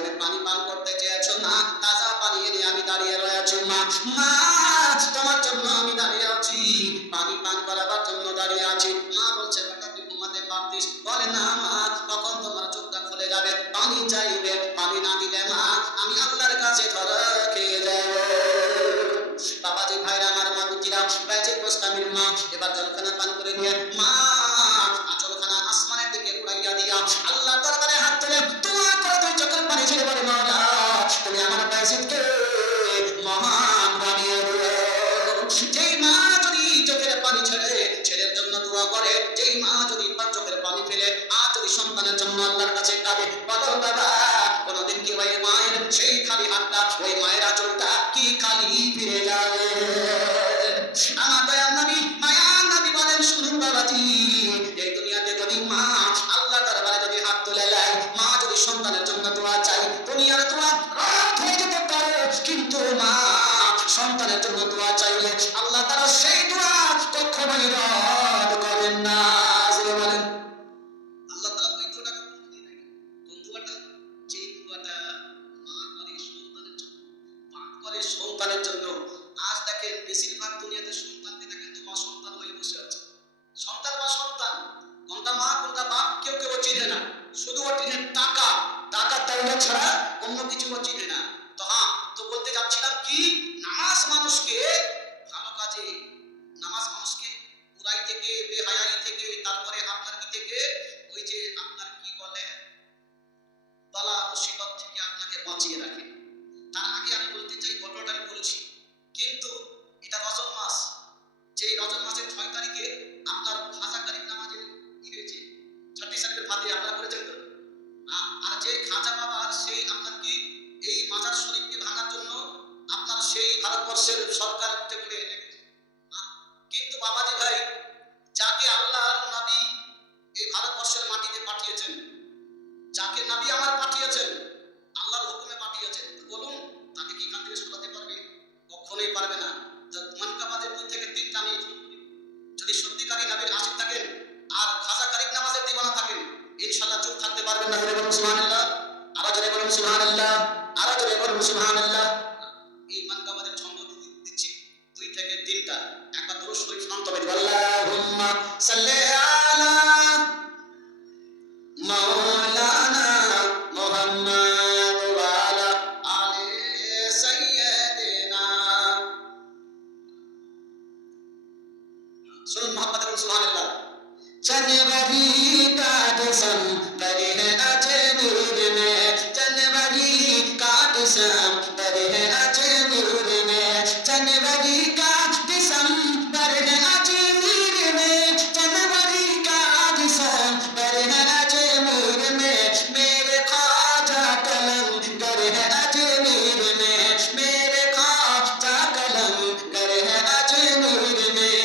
তুমি পানি পান করতে চেয়েছো না, তাজা পানি এনে আমি দাঁড়িয়ে রয়েছি মা, মা তোমার জন্য আমি দাঁড়িয়ে আছি, পানি পান করাবার জন্য দাঁড়িয়ে আছি। মা বলছে বেটা তুই ঘুমাতে পারতিস, বলে না মা তখন তোমার চোখটা খুলে যাবে, পানি চাইবে, পানি না দিলে মা আমি আল্লাহর কাছে ধরা খেয়ে যাব। বাবাজি ভাইরা আমার মা বুঝিরা বাইজে গোস্তামির মা এবার জলখানা পান করে নিয়ে মা আঁচলখানা আসমানের দিকে উড়াইয়া দিয়া আল্লাহ দরবারে হাত তুলে দোয়া করে দুই চোখের পানি ছেড়ে বলে মাওলা তুমি আমার বাইজিদকে মহান বানিয়ে দিও। যেই মা যদি চোখের পানি ছেড়ে ছেলের জন্য দোয়া করে, যেই মা যদি চোখের পানি ফেলে আর যদি সন্তানের জন্য আল্লাহর কাছে কাঁদে, বলো বাবা কোনদিন কি ওই মায়ের সেই খালি হাতটা ওই মায়ের আঁচলটা কি খালি ফিরে যাবে? আমার দয়াল নবী মায়ার নবী বলেন শুনুন বাবাজি, এই দুনিয়াতে যদি মা আল্লাহ দরবারে যদি হাত তুলে নেয়, মা যদি সন্তানের জন্য দোয়া চায়, দুনিয়ার দোয়া রদ হয়ে যেতে পারে, কিন্তু মা সন্তানের জন্য দোয়া চাইলে আল্লাহ তাআলা সেই দোয়া কখনোই রদ করেন না। বলেন আল্লাহ তাআলা ওই দোয়াটা কখনো দেয় না। কোন দোয়াটা? যে দোয়াটা মা করে সন্তানের জন্য, বাপ করে সন্তানের জন্য। আজ দেখেন বেশিরভাগ দুনিয়াতে সন্তানকে দেখেন তো অসন্তান হয়ে বসে আছে। সন্তান বা সন্তান, কোনটা মা কোনটা বাপ কেউ কেউ চিনে না, শুধু ও চিনে টাকা, টাকা তাইলে ছাড়া অন্য কিছু ও চিনে না। তো হ্যাঁ, তো বলতে যাচ্ছিলাম কি, নামাজ মানুষকে ভালো কাজে, নামাজ মানুষকে বুরাই থেকে, বেহায়াই থেকে, তারপরে আপনার কি থেকে, ওই যে আপনার কি বলে বালা মুসিবত থেকে আপনাকে বাঁচিয়ে রাখে। তার আগে আমি বলতে চাই, ঘটনাটা আমি বলছি, কিন্তু এটা রজব মাস, যে রজব মাসের 6 তারিখে আপনার খাজা গরিব নামাজের হয়েছে, 36 তারিখের ফাতে আপনারা করেছেন তো। আর যে খাজা বাবার সেই আপনার কি এই মাজার শরীফকে ভাঙার জন্য আপনার সেই ভারতবর্ষের সরকার বলে রেখেছে। কিন্তু বাবাজি ভাই, যাকে আল্লাহর নবী এই ভারতবর্ষের মাটিতে পাঠিয়েছেন, যাকে নবী আমার পাঠিয়েছেন, আল্লাহর হুকুমে পাঠিয়েছেন, বলুন তাকে কি এখান থেকে সরাতে পারবে? কখনোই পারবে না। মানকাবাদের 2 থেকে 3টা মিনিট যদি সত্যিকারী নবীর আশিক থাকেন আর খাজা গরিব নামাজের দিওয়ানা থাকেন, ইনশাআল্লাহ চুপ থাকতে পারবেন না। জোরে বলুন সুবহানাল্লাহ, আরো জোরে বলুন সুবহানাল্লাহ, আরো জোরে বলুন সুবহানাল্লাহ। এই মানকাবাদের ছন্দ দিচ্ছি 2 থেকে 3টা, একবার দরুদ শরীফ নাম তবে আল্লাহুম্মা সাল্লি আলা মাওলানা মুহাম্মদ ওয়া আলা আলি সাইয়্যিদিনা। सुन मोहम्मद सुभान जनवरी का दिसंबर है अजमेर में, जनवरी का दिसंबर है अजमेर में, जनवरी का दिसंबर है अजमेर में, जनवरी का दिसंबर है अजमेर में, मेरे ख्वाजा कलंदर है अजमेर में, मेरे ख्वाजा कलंदर है अजमेर में।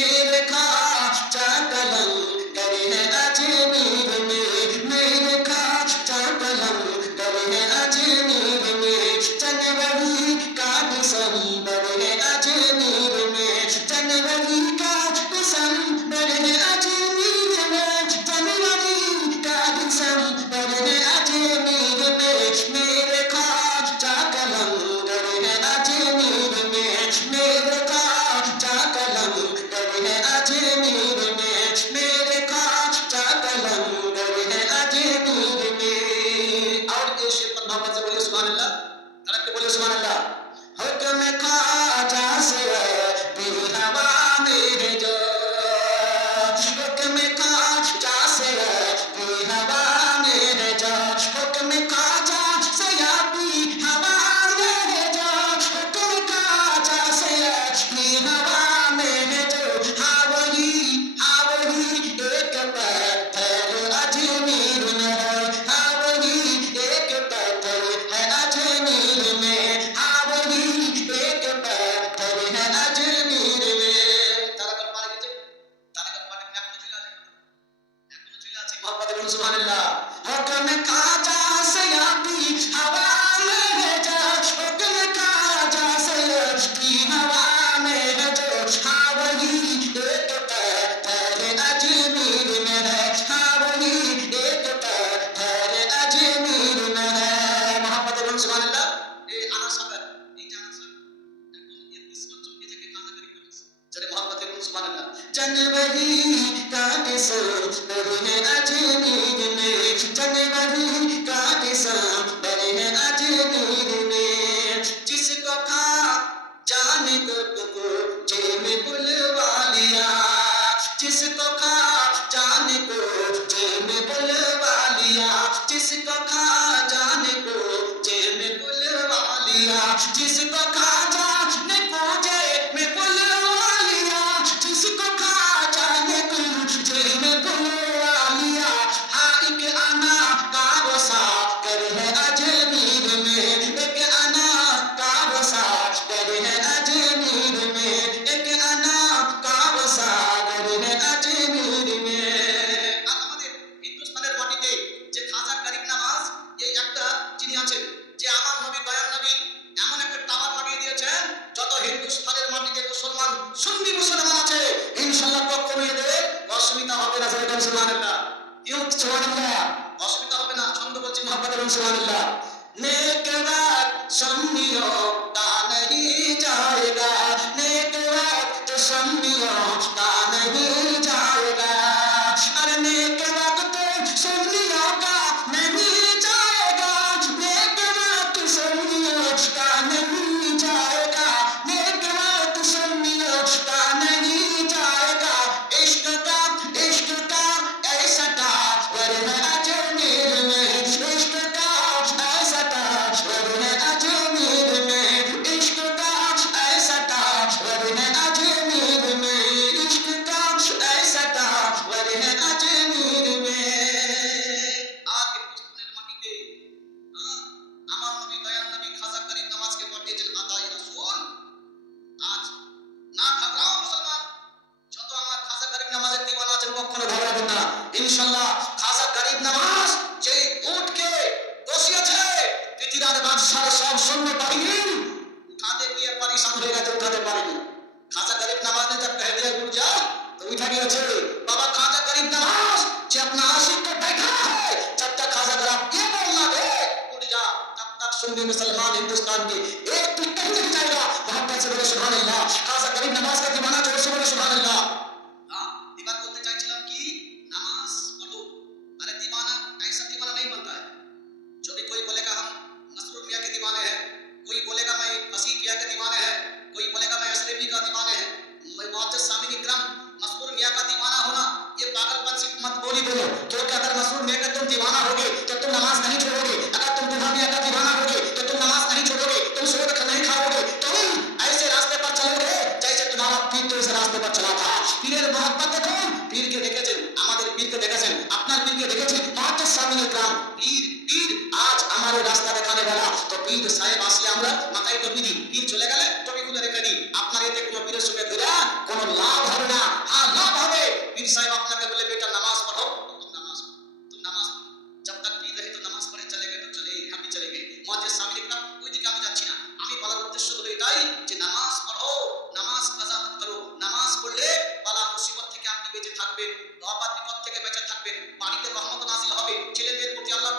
मेरे खाजा कलंदर है अजमेर में, मेरे खाजा कलंदर है अजमेर में, जनवरी का दिसंबर है अजमेर में, जनवरी का दिसंबर है अजमेर में, जनवरी का दिसंबर है अजमेर में, मेरे खाजा कलंदर है अजमेर में, मेरे खाजा कलंदर है अजमेर में, मेरे खाजा कलंदर है अजमेर में। और इस शेर पर मोहम्मद से बोलिए सुभान अल्लाह, तड़क के बोलिए सुभान अल्लाह। हुक्म खाजा से भी हवा में जो, हुक्म खाजा से भी हवा में जो, हुक्म खाजा से भी हवा में जो, हुक्म खाजा से भी हवा में जो, हाँ वही एक पत्थर अजमेर में है, हाँ वही एक पत्थर है अजमेर में, हाँ वही एक पत्थर है अजमेर में। তারা কত পারে গেছে? তারা কত পারে এখনো চলে আছে, এখনো চলে আছে। মোহাম্মদ বলুন সুবহানাল্লাহ। হুকুম খাজা से भी हवा में जो, हुकुम खाजा से भी हवा में जो, हाँ वही सुभान अल्लाह। जनवरी का दिसंबर है अजमेर में, जनवरी का दिसंबर है अजमेर में, जिसको खा जाने को जेब बुलवा लिया, जिसको खा जाने को जेब बुलवा लिया, जिसको खा जाने को जेब बुलवा लिया, जिसको खा जाने को जेब बुलवा लिया, जिसको खा जाने को जेब बुलवा लिया। हाँ एक आना का वसा कर है अजमेर में, एक आना का वसा कर है अजमेर में, एक आना का वसा कर है अजमेर में। আমাদের হিন্দুস্তানের মাটিতে যে খাজা গরিব নওয়াজ এই একটা যিনি আছেন, যে আমার নবী দয়াল নবী এমন একটা টাওয়ার লাগিয়ে দিয়েছেন, যত হিন্দুস্তানের মাটিতে মুসলমান সুন্নি মুসলমান আছে ইনশাআল্লাহ কখনো এদের অসুবিধা হবে না। সুবহানাল্লাহ, ইউ সুবহানাল্লাহ, অসুবিধা হবে না। ছন্দ বলছি মুহাব্বত এবং সুবহানাল্লাহ। नेक वक्त सुन्नियों का नहीं जाएगा, नेक वक्त सुन्नियों का नहीं जाएगा, अरे नेक वक्त सुन्नियों का नहीं जाएगा, नेक वक्त सुन्नियों का नहीं जाएगा, नेक वक्त सुन्नियों का नहीं जाएगा। इश्क का ऐसा टावर है अजमेर में, इश्क का ऐसा टावर है अजमेर में, इश्क का ऐसा टावर है अजमेर में, इश्क का ऐसा टावर है अजमेर में। आज हिंदुस्ताনের মাটিতে আমার নবী দয়াল নবী খাজা গরিব নওয়াজকে পাঠিয়েছেন আদায়ে রাসূল। আজ না ঘাবড়াও মুসলমান, যত আমার খাজা গরিব নওয়াজের দিওয়ানা আছেন কখনো ঘাবড়াবেন না ইনশাআল্লাহ। খাজা গরিব নওয়াজ যেই উটকে বসিয়েছে পৃথিবীর বাদশার সব সৈন্য বাহিনী উঠাতে গিয়ে পরেশান হয়ে গেছে, উঠাতে পারেনি। খাজা গরিব नवाज ने जब कह दिया उठ जा तो उठा गया छे। बाबा खाजा गरीब नवाज जो अपना आशिक को बैठा है, जब तक खाजा गरीब ये बोलना दे उठ जा, तब तक सुन्नी मुसलमान हिंदुस्तान के एक भी कहीं नहीं जाएगा। मोहब्बत से बोले सुभान अल्लाह। खाजा गरीब नवाज का दीवाना जोर से बोले सुभान अल्लाह। हाँ दीवाना बोलते चाहছিলাম কি नमाज पढ़ो, अरे दीवाना ऐसा दीवाना नहीं बनता है। जो भी कोई बोलेगा हम मसरूर मियां के दीवाने हैं, कोई बोलेगा मैं वसीम मियां के दीवाने हैं, कोई बोलेगा मैं अशरफी का दीवाने हैं। मैं मुअज्जज सामीन इकराम मसरूर मियां का दीवाना होना ये पागलपन से मत बोली बोलो, क्योंकि अगर मसरूर मियां का तुम दीवाना होगे तो तुम नमाज नहीं छोड़ोगे, अगर तुम दुल्हा मियां का दीवाना होगे तो तुम नमाज नहीं छोड़ोगे, तुम सूद नहीं खाओगे, तुम ऐसे रास्ते पर चलोगे जैसे तुम्हारा पीर तो इस रास्ते पर चला था। पीरेर मोहब्बत देखो, पीर के देखेছেন আমাদের পীরকে দেখেছেন, আপনার পীরকে দেখেছেন মুअज्जज सामीन इकराम। पीर पीर आज हमारे रास्ता দেখানে वाला, तो पीर साহেব আসলে আমরা মাথায় টুপি দিই, পীর চলে গেলে টুপি খুলে রেখে দিই। আপনার এতে কোনো পীরের সঙ্গে ঘোরা কোনো লাভ হবে না। হ্যাঁ লাভ হবে, পীর সাহেব আপনাকে বলে বেটা নামাজ পড়ো, तुम नमाज जब तक पीर रहे तो नमाज पढ़े चले गए तो चले गए, हम भी चले गए। मुअज्जज सामीन इकराम ওই দিকে আমি যাচ্ছি না, আমি বলার উদ্দেশ্য হলো এটাই যে নামাজ পড়ো, নামাজ কাজা মত করো। নামাজ পড়লে বালা মুসিবত থেকে আপনি বেঁচে থাকবেন, আপদ বিপদ থেকে বেঁচে থাকবেন, বাড়িতে রহমত নাজিল হবে, ছেলে মেয়ের প্রতি আল্লাহ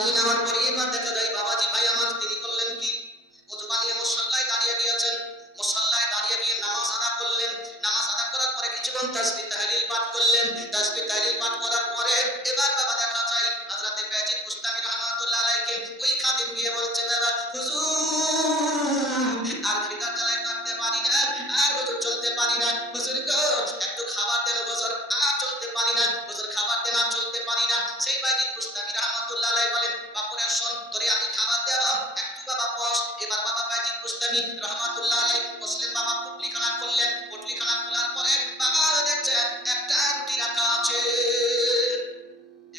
নিয়ে নেওয়ার পরে এবার দেখা যায় বাবাজি ভাই আমার তিনি করলেন কি, ওযু বানিয়ে মুসল্লায় দাঁড়িয়ে গিয়েছেন। মুসল্লায় দাঁড়িয়ে গিয়ে নামাজ আদা করলেন। নামাজ আদা করার পরে কিছুক্ষণ তাসবিহ তাহলিল পাঠ করলেন। তাসবিহ তাহলিল পাঠ করার পরে এবার বাবা দেখা যায় হযরতে বায়েজিদ বুস্তামি রাহমাতুল্লাহ আলাইহি ওই খাদিম গিয়ে বলছে, বাবা হুজুর আর ভিতর চালায় কাটতে পারি না, আর হুজুর চলতে পারি না, হুজুর গো একটু খাবার দেন হুজুর, আর চলতে পারি না, হুজুর খাবার দেন, আর চলতে পারি না। সেই বায়েজিদ বুস্তামি রাহমাতুল্লাহ আলাইহি বলেন, বাপুরে শোন তোরে আমি খাবার দেব, একটু বাবা বস। এবার বাবা বায়েজিদ বুস্তামি রাহমাতুল্লাহ আলাইহি বসলেন, বাবা পুটলিখানা খুললেন। পুটলিখানা খোলার পরে বাবা দেখছেন একটা রুটি রাখা আছে,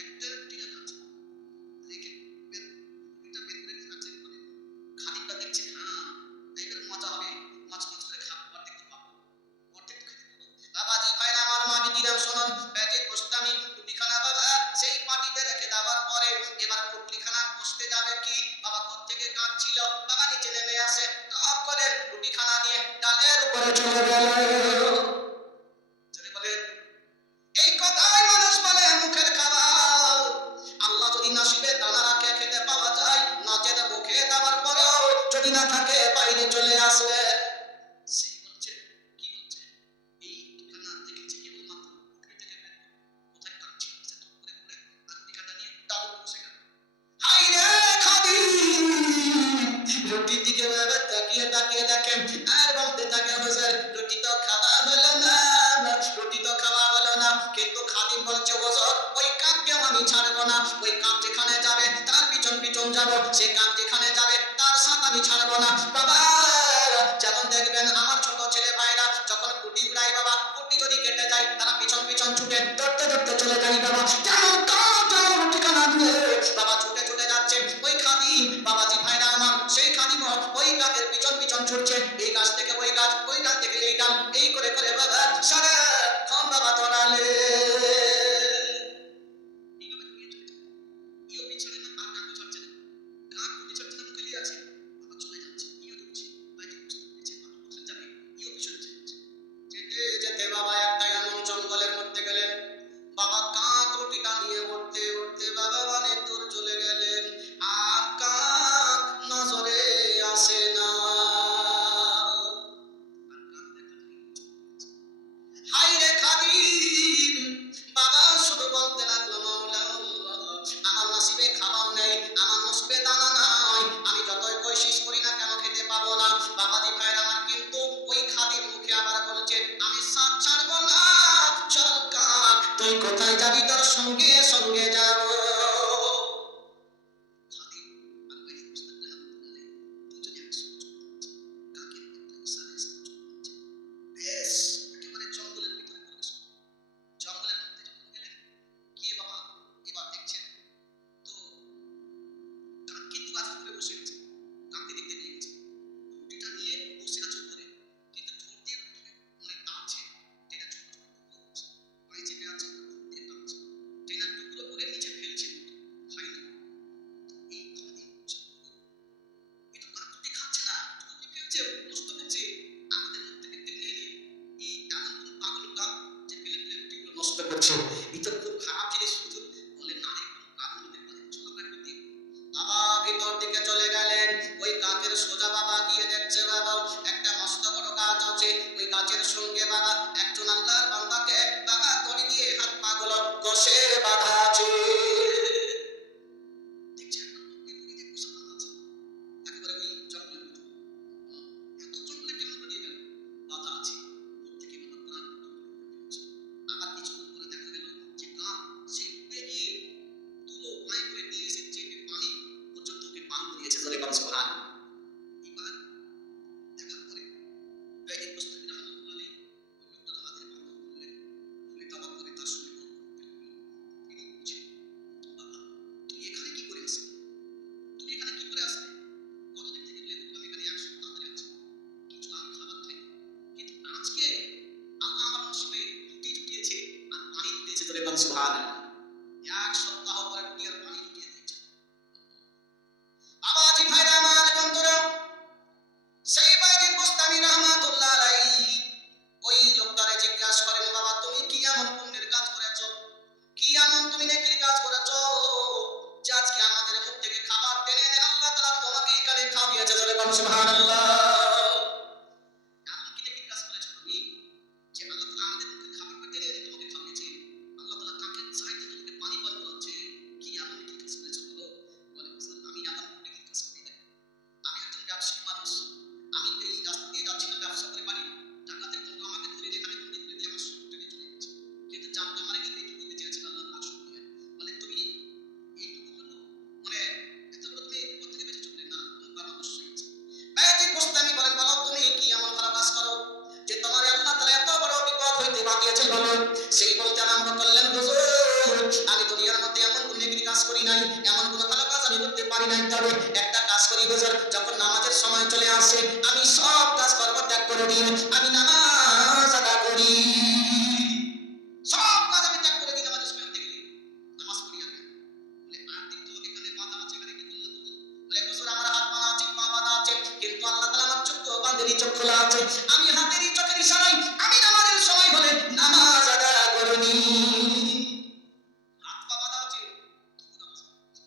একটা রুটি রাখা আছে। দেখে রুটিটা বের করে খাচ্ছেন, খানিকটা দেখছে, হ্যাঁ এইবার মজা হবে, মাছ মাছ করে খাবো, অর্ধেক তো পাবো, অর্ধেক তো খেতে পাবো। বাবাজি ভাইরা আমার, মা বিদিরাম শোনান, বায়েজিদ বুস্তামি রুটিখানা বাবা সেই পাটিতে রেখে দেওয়ার পরে এবার পুটলিখানা কষতে যাবে কি, বাবা কোত্থেকে কাঁদছিল, বাবা নিচে নেমে আসে, টপ করে রুটিখানা নিয়ে ডালের উপরে চলে গেল। চলে বলে এই কথাই মানুষ বলে মুখের খাবার। আল্লাহ যদি নসিবে দানা রাখে খেতে পাওয়া যায়, নচেত মুখে দেওয়ার পরেও যদি না থাকে বাইরে চলে আসবে। সেই বলছে কি বলছে, এই রুটিখানা দেখেছি কেবলমাত্র পুকুর থেকে বের করে, কোথায় কাঁদছিল সে টপ করে পড়ে আর রুটিখানা নিয়ে ডাল বসে গেল। হাই রে খাদিম, রুটির দিকে বাবা তাকিয়ে তাকিয়ে দেখেন আর বলতে থাকে, হুজুর রুটি তো খাওয়া হলো না, রুটি তো খাওয়া হলো না। কিন্তু খাদিম বলছে, হুজুর ওই কাককেও আমি ছাড়বো না, ওই কাক যেখানে যাবে তার পিছন পিছন যাব, সে কাক যেখানে যাবে তার সাথে আমি ছাড়বো না। বাবা যেমন দেখবেন আমার ছোট ছেলে ভাইরা যখন কুটি উড়াই বাবা, কুটি যদি কেটে যায় তারা পিছন পিছন ছুটে দৌড়তে দৌড়তে চলে যায় বাবা, যেমন কাক যেমন রুটিখানা দিয়ে বাবা ছুটে ছুটে যাচ্ছে, ওই খাদিম বাবাজি ভাইরা আমার সেই খাদিম ওই কাকের পিছন পিছন ছুটছে, এই গাছ থেকে ওই গাছ, ওই ডাল থেকে এই ডাল, এই করে করে বাবা সারাক্ষণ বাবা দৌড়ালে। এইভাবে নিয়ে চলে যায়, ইও পিছনে না আর কাকও ছাড়ছে না, কাক রুটি ছাড়ছে না, মুখে লিয়ে আছে, বাবা চলে যাচ্ছে, ইও দৌড়ছে, বাইরে বুঝতে পেরেছে বাবা কোথায় যাবে, ইও পিছনে যাচ্ছে। যেতে যেতে বাবা একটা এমন জঙ্গলের মধ্যে গেলেন, বাবা কাক রুটিটা নিয়ে উঠতে উঠতে বাবা অনেক দূর চলে গেলেন, আর কাক নজরে আসে না। হাই রে খাদিম, বাবা শুধু বলতে লাগলো, মাওলা আমার নসিবে খাবার নেই, আমার নসিবে দানা নাই, আমি যতই কোশিশ করি না কেন খেতে পাবো না। বাবাজি ভাইরা আমার, কিন্তু ওই খাদিম মুখে আবার বলছে, আমি সাথ ছাড়বো না, চল কাক তুই কোথায় যাবি, তোর সঙ্গে সঙ্গে যাব। খাদিম আর বায়েজিদ বুস্তামি রাহমাতুল্লাহ আলাইহি দুজনে একসঙ্গে চলে যাচ্ছে, কাকের একটা ইশারায় চলে যাচ্ছে, বেশ একেবারে জঙ্গলের ভিতরে প্রবেশ করলেন। জঙ্গলের মধ্যে যখন গেলেন, গিয়ে বাবা এবার দেখছেন তো কাক কিন্তু গাছের উপরে বসে আছে, কাককে দেখতে পেয়ে গেছে, রুটিটা নিয়ে বসে আছে উপরে, কিন্তু ঠোঁট দিয়ে রুটিকে মানে টানছে, টেনে ছোট ছোট টুকরো করছে, পায়ে চেপে আছে, ঠোঁট দিয়ে টানছে, টেনে টুকরো করে নিচে ফেলছে, খায়নি। এই খাদিম বলছে, এই তো কাক রুটি খাচ্ছে না, রুটি ফেলছে, নষ্ট করছে, আমাদের মুখ থেকে টেনে এনে এই এমন কোন পাগল কাক যে ফেলে ফেলে রুটিগুলো নষ্ট করছে, এটা খুব খারাপ জিনিস। হুজুর বলে, না রে কোনো কারণ হতে পারে, চলো আমরা একটু দেখি। বাবা ভিতর দিকে চলে গেলেন, ওই গাছের সোজা বাবা গিয়ে দেখছে বাবা একটা মস্ত বড় গাছ আছে, ওই গাছের সঙ্গে বাবা একজন আল্লাহর বান্দাকে বাবা দড়ি দিয়ে হাত পা গুলো কষে বাঁধা আছে। দেখছে একটা লোককে দড়ি দিয়ে কষে বাঁধা আছে, একেবারে ওই জঙ্গলের ভিতরে। এত জঙ্গলে কেমন করে নিয়ে গেল, বাধা আছে, প্রত্যেকে বাবা প্রাণ ফেলছে। আবার কিছুক্ষণ পরে দেখা গেল যে কাক সে উড়ে গিয়ে তুলো পায়ে করে নিয়ে এসে চেপে পানি পর্যন্ত ওকে পান করিয়েছে, জোরে বল সুবহান। এবার দেখার পরে বায়েজিদ বুস্তামি রাহমাতুল্লাহ আলাইহি ওই লোকটার হাতের বাঁধন খুললেন, খুলে তাবাক করে তার সঙ্গে গল্প করতে লাগলেন। তিনি বলছেন, বাবা তুই এখানে কি করে আসলি, তুমি এখানে কি করে আসলে, কতদিন থেকে গেলে, আমি এখানে 1 সপ্তাহ ধরে আছি, কিছু আমি খাবার খাইনি, কিন্তু আজকে আল্লাহ আমার নসিবে রুটি জুটিয়েছে আর পানি জুটিয়েছে, জোরে বল সুবহানাল্লাহ। 1 সপ্তাহ পরে রুটি আর পানি জুটিয়ে দিয়েছে। বাবাজি ভাইরা আমার, বন্ধুরা সেই বায়েজিদ বুস্তামি রাহমাতুল্লাহ আলাইহি ওই লোকটারে জিজ্ঞাসা করেন, বাবা তুমি কি এমন পুণ্যের কাজ করেছো, কি এমন তুমি নেকির কাজ করেছো যে আজকে আমাদের মুখ প্রতিদিন আমি নামাজ আদা করি। সব কাজ আমি ত্যাগ করে দিই নামাজের সময় উঠতে গেলে। নামাজ পড়ি আগে। বলে আর দিন তো এখানে মাথা আছে, এখানে কি করলো তুমি? বলে হুজুর আমার হাত বাঁধা আছে, পা বাঁধা আছে, কিন্তু আল্লাহ তাআলা আমার চোখ বাঁধেনি, চোখ খোলা আছে। আমি হাতেরই চোখের ইশারায় আমি নামাজের সময় হলে নামাজ আদা করিনি। হাত পা বাঁধা আছে, তবু নামাজ পড়ছি।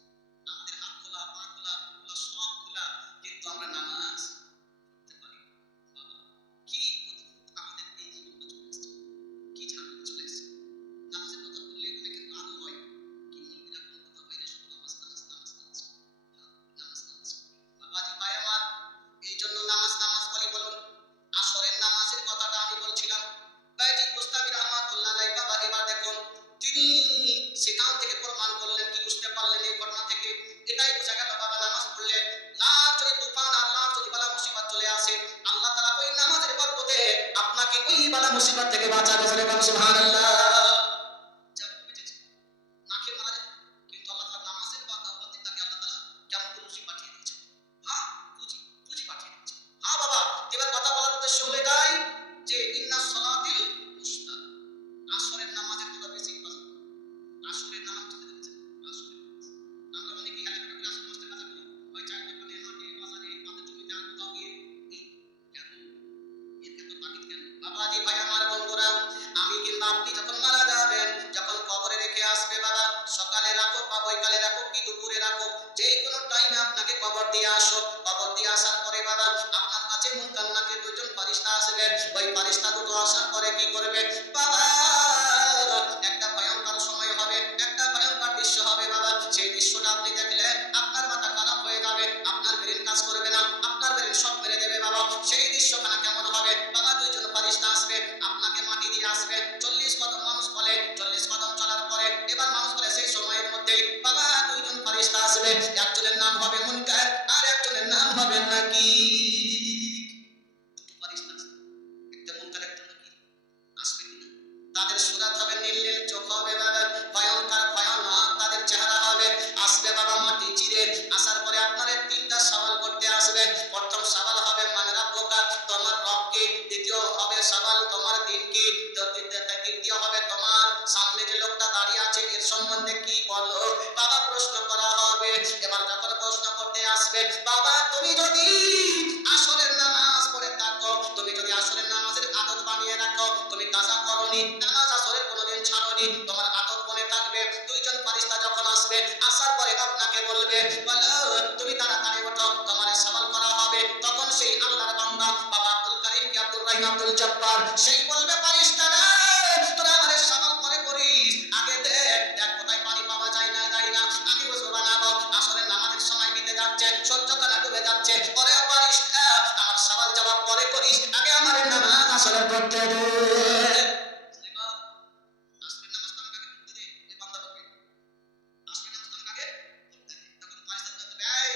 আমাদের হাত খোলা, পা খোলা, এগুলো সব খোলা, কিন্তু আমরা নামাজ পড়তে পারি না। বাবা, কি অদ্ভুত আমাদের এই জীবনটা চলে এসেছে, কি ঝামেলা চলে এসেছে। নামাজের কথা বললে অনেকের আদর হয়, কি মৌলবীরা কোনো কথা হয় না, শুধু নামাজ নামাজ নামাজ নামাজ নামাজ নামাজ। বাবাজি ভাই আমার, এই জন্য নামাজ নামাজ বলি বলুন। আসরের নামাজের কথাটা আমি বলছিলাম, বাইজিদ বুস্তামি রহমাতুল্লাহ আলাইহি। বাবা এবার দেখুন, তিনি সেখান থেকে প্রমাণ করলেন, কি বুঝতে পারলেন এই ঘটনা থেকে? এটাই বোঝা গেল বাবা নামাজ পড়লে লাখ যদি তুফান আর লাখ যদি বালা মুসিবত চলে আসে, আল্লাহ তাআলা ওই নামাজের বরকতে আপনাকে ওই বালা মুসিবত থেকে বাঁচাবে। সুবহানাল্লাহ। যাব বেঁচেছে, না খেয়ে মারা যেত, কিন্তু আল্লাহ তাআলা নামাজের বরকতে তাকে আল্লাহ তাআলা কেমন রুজি পাঠিয়ে দিয়েছে। হ্যাঁ, রুজি রুজি পাঠিয়ে দিয়েছে। হ্যাঁ বাবা, এবার কথা বলার উদ্দেশ্য হলো এটাই যে ইন্না সলাতিল উস্তা, আসরের নামাজের কথা বেশি কথা। আসরের নামাজ চলে গেছে, আসরের নামাজ। আমরা অনেকেই হেলে করে আসরের নামাজটা কাজা করি, ওই চায়ের দোকানে, হাটে, বাজারে, পাতের জমিতে আর কোথাও গিয়ে। এই কেন এর এত তাগিদ কেন? বাবাজি ভাই আমার বন্ধুরা, আমি কিংবা আপনি যখন মারা যাবেন, যখন কবরে রেখে আসবে বাবা, সকালে রাখো বা বৈকালে রাখো কি দুপুরে রাখো, যে কোনো টাইমে আপনাকে কবর দিয়ে আসো। কবর দিয়ে আসার পরে বাবা আপনার কাছে মুনকার নাকির দুজন ফেরেশতা আসবে। ওই ফেরেশতা দুটো আসার পরে কি করবে বাবা? একটা ভয়ঙ্কর সময় হবে, একটা ভয়ঙ্কর দৃশ্য হবে বাবা। সেই দৃশ্যটা আপনি দেখলে আপনার মাথা খারাপ হয়ে যাবে, আপনার ব্রেন কাজ করবে না, আপনার ব্রেন সব মেরে দেবে বাবা। সেই দৃশ্যখানা কেমন হবে বাবা? দুইজন ফেরেশতা আসবে, আপনাকে মাটি দিয়ে আসবে। 40 কদম মানুষ বলে, 40 কদম চলার পরে এবার মানুষ বলে সেই সময়ের মধ্যে বাবা দুইজন ফেরেশতা আসবে। একজনের নাম হবে মুনকার আর একজনের নাম হবে নাকির। দুটো ফেরেশতা আসবে, একটা মুনকার একটা নাকির। আসবে কিনা? তাদের সুরাত হবে নীল নীল, চোখ হবে বাবা ভয়ঙ্কর ভয়ানক, তাদের চেহারা হবে। আসবে বাবা মাটি চিরে, আসার পরে আপনার তিনটা সওয়াল করতে আসবে। প্রথম সওয়াল হবে মান রাব্বুকা, তোমার রব কে। দ্বিতীয় হবে সওয়াল তোমার দিন কি। তৃতীয় হবে তোমার সামনে যে লোকটা দাঁড়িয়ে আছে এর সম্বন্ধে কি বলো বাবা, প্রশ্ন করা হবে। এবার যখন প্রশ্ন করতে আসবে বাবা, তুমি যদি আসরের নামাজ পড়ে থাকো, তুমি যদি আসরের নামাজের আদত বানিয়ে রাখো, তুমি কাজা করনি, নামাজ আসরের কোনোদিন ছাড়োনি, তোমার আদত মনে থাকবে। দুইজন ফেরেশতা যখন আসবে, আসার পরে আপনাকে বলবে বলো তুমি তাড়াতাড়ি ওঠো, তোমার সওয়াল করা হবে। তখন সেই আল্লাহর বান্দা বাবা আব্দুল কারীম কি আব্দুর রহিম আব্দুল জব্বার সেই বলবে ফেরেশতারা তোরা আমারে সওয়াল করে করিস, আগে দেখ দেখ কোথায় পানি পাওয়া যায় না যায় না, আমি ওযু বানাবো। আসরের নামাজের সময় বিতে যাচ্ছে, সূর্যখানা ডুবে যাচ্ছে, ওরে ফেরেশতা আমার সওয়াল জবাব পরে করিস, আগে আমার নামাজ আসরের পড়তে দে। আসরের নামাজ তো আমাকে পড়তে দে, এই বান্দা বলবে আসরের নামাজ তো আমাকে পড়তে দে। তখন ফেরেশতা বলবে এই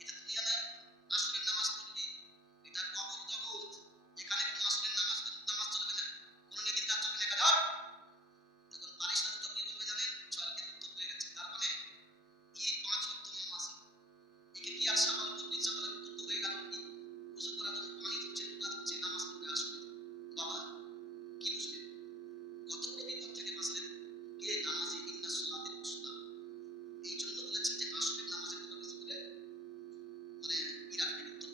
এটা দুনিয়া না, আসরের নামাজ পড়বি, এটা কবর জগৎ, এখানে কোনো আসরের নামাজ নামাজ চলবে না, কোনো নেকির কাজ চলবে না, কাজ। তখন ফেরেশতা দুটো কি বলবে জানেন? ছলকে উত্তর হয়ে গেছে, তার মানে এই 5 ওয়াক্ত নামাজ একে কি আর সওয়াল করবি, সওয়ালের উত্তর তো হয়ে গেল। ওযু করার জন্য পানি দিচ্ছে, রোজা দিচ্ছে, নামাজ পড়বে আসরে। বাবা কি বুঝলেন? কত বড় বিপদ থেকে বাঁচলেন? কে নামাজি ইন্না সলাতিল উস্তা। এই জন্য বলেছেন যে আসরের নামাজের কথা বেশি করে মানে রাখবেন উত্তর।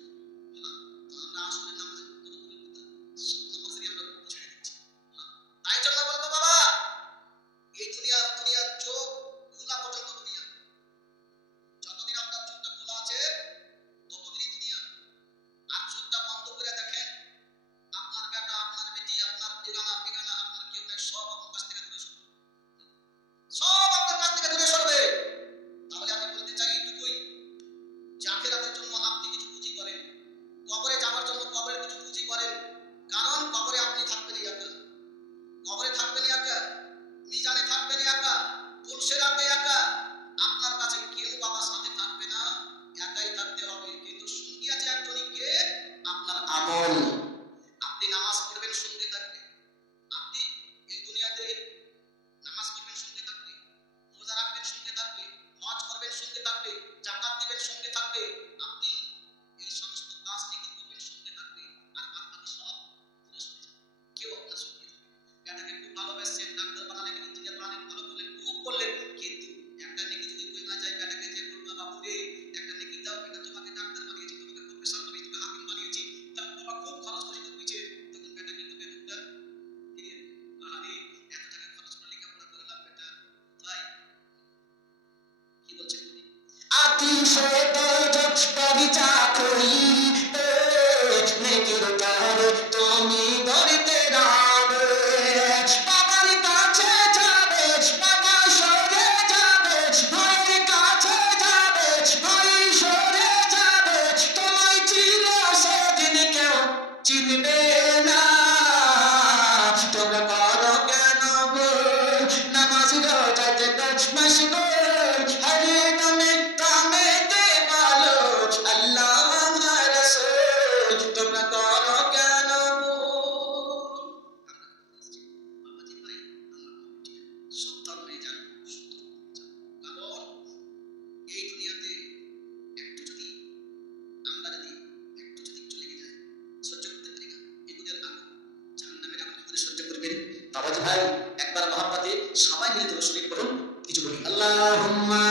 হ্যাঁ, তো আমরা আসরের নামাজের উত্তর করি কথা সব নামাজেরই আমরা উত্তর ছেড়ে দিচ্ছি। হ্যাঁ, তাই জন্য বলবো বাবা, এই দুনিয়ার চোখ খোলা পর্যন্ত দুনিয়া, যতদিন আপনার চোখটা খোলা আছে ততদিনই দুনিয়া। আর চোখটা বন্ধ করে দেখেন, আপনার বেটা আপনার বেটি আপনার বেগানা বেগানা আপনার কেউ নাই, সব আপনার কাছ থেকে দূরে সরবে, সব আপনার কাছ থেকে দূরে সরবে। তাহলে আমি বলতে চাই এইটুকুই যে আখিরাতের জন্য আপনি কিছু পুঁজি করেন, কবরে যাওয়ার জন্য কবরে কিছু পুঁজি করেন। কারণ কবরে আপনি থাকবেন একা, কবরে থাকবেন একা, মিজানে থাকবেন একা, পুলসেরাতে একা। আপনার কাছে কেউ বাবা সাথে থাকবে না, একাই থাকতে হবে। কিন্তু সঙ্গী আছে একজনই, কে? আপনার আমল। আপনি নামাজ পড়বেন সঙ্গে থাকবে, আপনি এই দুনিয়াতে নামাজ পড়বেন সঙ্গে থাকবে, রোজা রাখবেন সঙ্গে থাকবে, হজ করবেন সঙ্গে থাকবে, যাকাত দিবেন সঙ্গে থাকবে, আপনি এই সমস্ত কাজ নেকি করবেন সঙ্গে থাকবে, আর বাদ বাকি সব চিনবে না তোমরা করো কেন ভুল নামাজ রোজাতে মশগুল হরে নামে কামেতে ভালো আল্লাহ রাসূল তোমরা করো কেন ভুল সত্তর হয়ে যান কারণ এই দুনিয়াতে একটু যদি আমরা যদি একটু যদি চলে যায় সহ্য করতে পারি না এই দুনিয়ার আগুন জাহান্নামের আগুন কি করে সহ্য করবেন বাবাজি ভাই একবার মহাব্বতে সবাই মিলে দরুদ শরীফ পড়ুন কিছু বলি আল্লাহুম্মা